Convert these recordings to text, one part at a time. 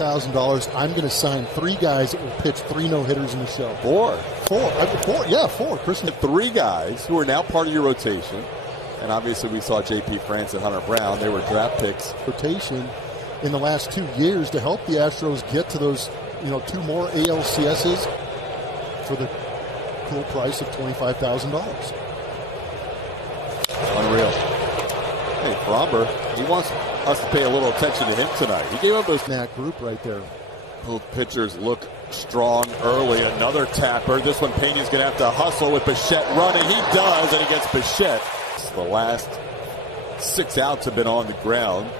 $1,000. I'm going to sign 3 guys that will pitch 3 no-hitters in the show. Four. Four. Chris, 3 guys who are now part of your rotation. And obviously we saw J.P. France and Hunter Brown. They were draft picks. Rotation in the last 2 years to help the Astros get to those, 2 more ALCSs for the cool price of $25,000. Unreal. Hey, Fromber, he wants us to pay a little attention to him tonight. He gave up those. That group right there. Both pitchers look strong early. Another tapper. This one, Peña's going to have to hustle with Bichette running. He does, and he gets Bichette. The last 6 outs have been on the ground.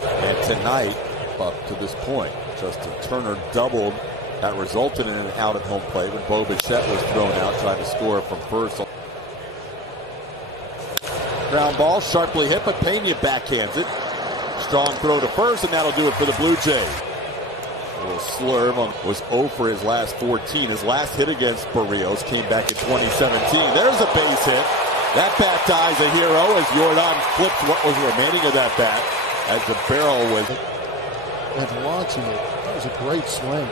And tonight, up to this point, Justin Turner doubled. That resulted in an out at home plate when Bo Bichette was thrown out trying to score from first. Ground ball, sharply hit, but Peña backhands it. Strong throw to first, and that'll do it for the Blue Jays. A little slurve was 0 for his last 14. His last hit against Barrios came back in 2017. There's a base hit. That bat dies a hero as Jordan flips what was remaining of that bat as the barrel was. And launching it. That was a great swing.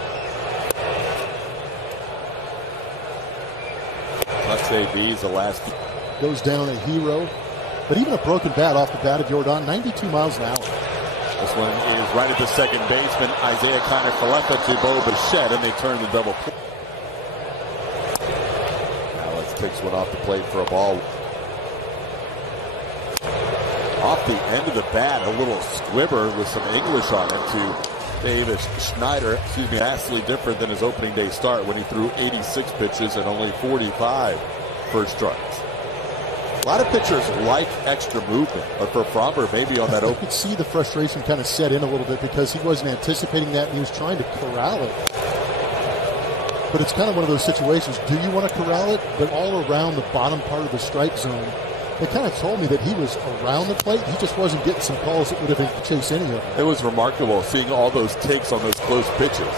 Let's say these the last. Goes down a hero. But even a broken bat off the bat of Jordan, 92 miles an hour. This one is right at the second baseman, Isaiah Kiner-Falefa to Bo Bichette, and they turn the double play. Alex takes one off the plate for a ball. Off the end of the bat, a little squibber with some English on it to Davis Schneider. Vastly different than his opening day start when he threw 86 pitches and only 45 first strikes. A lot of pitchers like extra movement, but for Fromber, maybe on that open. You could see the frustration kind of set in a little bit because he wasn't anticipating that and he was trying to corral it. But it's kind of one of those situations. Do you want to corral it? But all around the bottom part of the strike zone, they kind of told me that he was around the plate. He just wasn't getting some calls that would have been chase any of them. It was remarkable seeing all those takes on those close pitches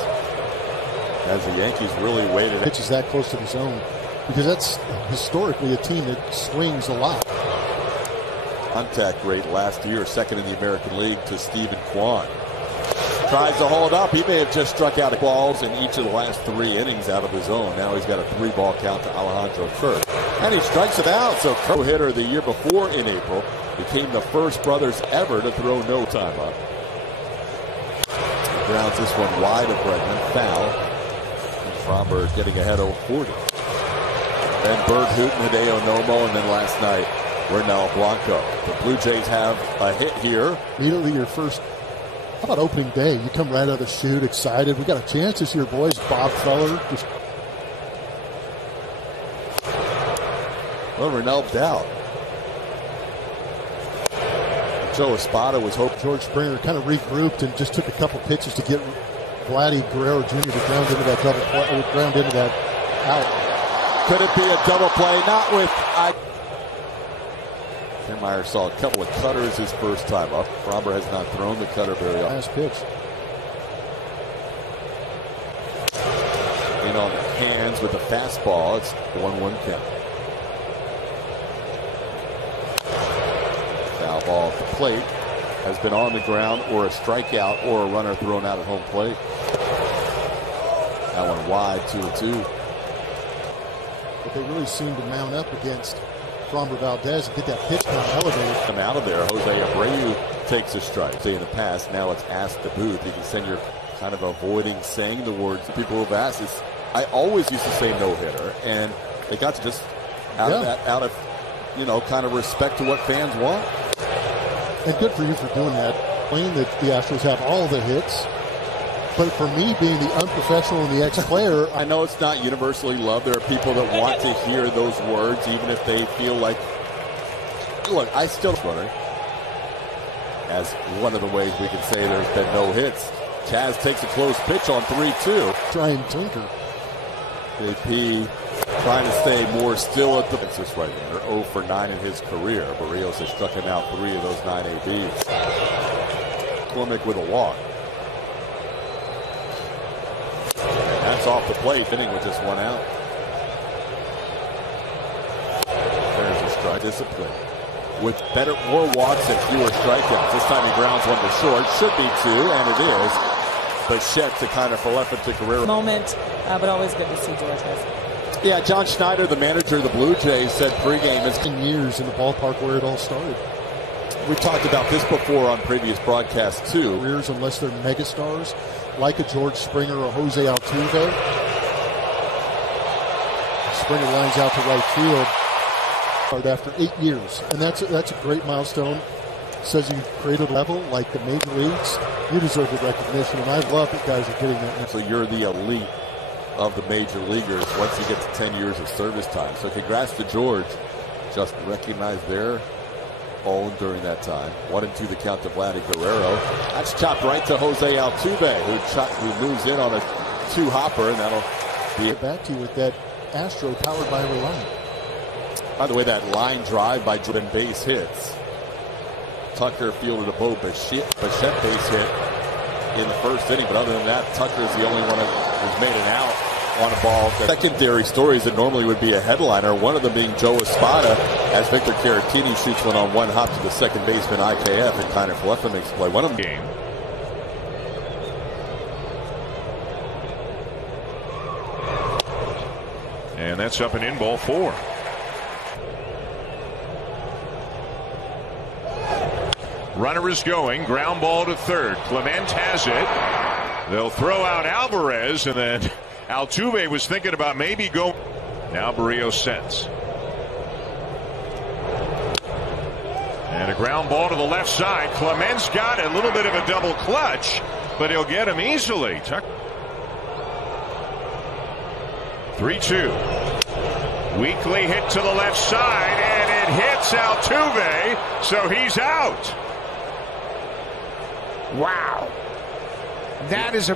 as the Yankees really waited. Pitches that close to the zone. Because that's historically a team that swings a lot. Contact rate last year, second in the American League to Stephen Kwan. Tries to hold up. He may have just struck out balls in each of the last 3 innings out of his own. Now he's got a 3-ball count to Alejandro Kirk. And he strikes it out. So Kirk, hitter the year before in April, became the first brothers ever to throw no time up. He grounds this one wide of Bregman. Foul. And Fromber getting ahead of 40. Then Bird Hooten, Hideo Nomo, and then last night, Ronel Blanco. The Blue Jays have a hit here. Immediately your first, how about opening day? You come right out of the chute, excited. We got a chance this year, boys. Bob Feller. Well, Ronel doubt. Joe Espada was hoping. George Springer kind of regrouped and just took a couple pitches to get Vladdy Guerrero Jr. to ground into that double play, ground into that out. Could it be a double play? Not with. Kiermaier saw a couple of cutters his first time up. Fromber has not thrown the cutter very often. Last pitch. In on the hands with the fastball. It's 1-1 count. Foul ball at the plate. Has been on the ground or a strikeout or a runner thrown out at home plate. That one wide, 2-2. But they really seem to mount up against Fromber Valdez and get that pitch count elevated. Come out of there. Jose Abreu takes a strike. In the past, now it's ask the booth. You can send your kind of avoiding saying the words people who've asked. I always used to say no-hitter, and they got to just out of kind of respect to what fans want. And good for you for doing that. Playing that the Astros have all the hits. But for me, being the unprofessional and the ex-player, I know it's not universally loved. There are people that want to hear those words, even if they feel like, look, I still runner. As one of the ways we can say there's been no hits. Chaz takes a close pitch on 3-2. Try and tinker. JP trying to stay more still at the this right hander. 0 for 9 in his career. Barrios has struck him out 3 of those 9 ABs. McCormick with a walk. That's off the plate, hitting with just 1 out. There's a strike. Discipline. With more walks and fewer strikeouts. This time he grounds one to short. Should be 2, and it is. Bichette to kind of Falefa to Guerrero. Moment, but always good to see George Hess. Yeah, John Schneider, the manager of the Blue Jays, said pregame it's 10 years in the ballpark where it all started. We've talked about this before on previous broadcasts too. Careers, unless they're megastars, like a George Springer or Jose Altuve. Springer lines out to right field after 8 years, and that's a great milestone. Says you created a level like the major leagues. You deserve the recognition, and I love that guys are getting that. So you're the elite of the major leaguers once you get to 10 years of service time. So congrats to George. Just recognized their own during that time. 1-2 the count to Vladdy Guerrero. That's chopped right to Jose Altuve, who moves in on a 2-hopper, and that'll be back to you with that Astro powered by Reliant. By the way, that line drive by Jordan base hits. Tucker fielded a Bo Bichette base hit in the first inning, but other than that, Tucker's the only one who's made an out on a ball. Secondary stories that normally would be a headliner, one of them being Joe Espada, as Victor Caratini shoots one on one hop to the second baseman IKF, and kind of Falefa makes a play. One of them. Game. And that's up and in, ball 4. Runner is going, ground ball to third. Clement has it. They'll throw out Alvarez, and then Altuve was thinking about maybe going. Now Barrios sets. And a ground ball to the left side. Clement's got a little bit of a double clutch, but he'll get him easily. 3-2. Weekly hit to the left side, and it hits Altuve, so he's out. Wow. That is a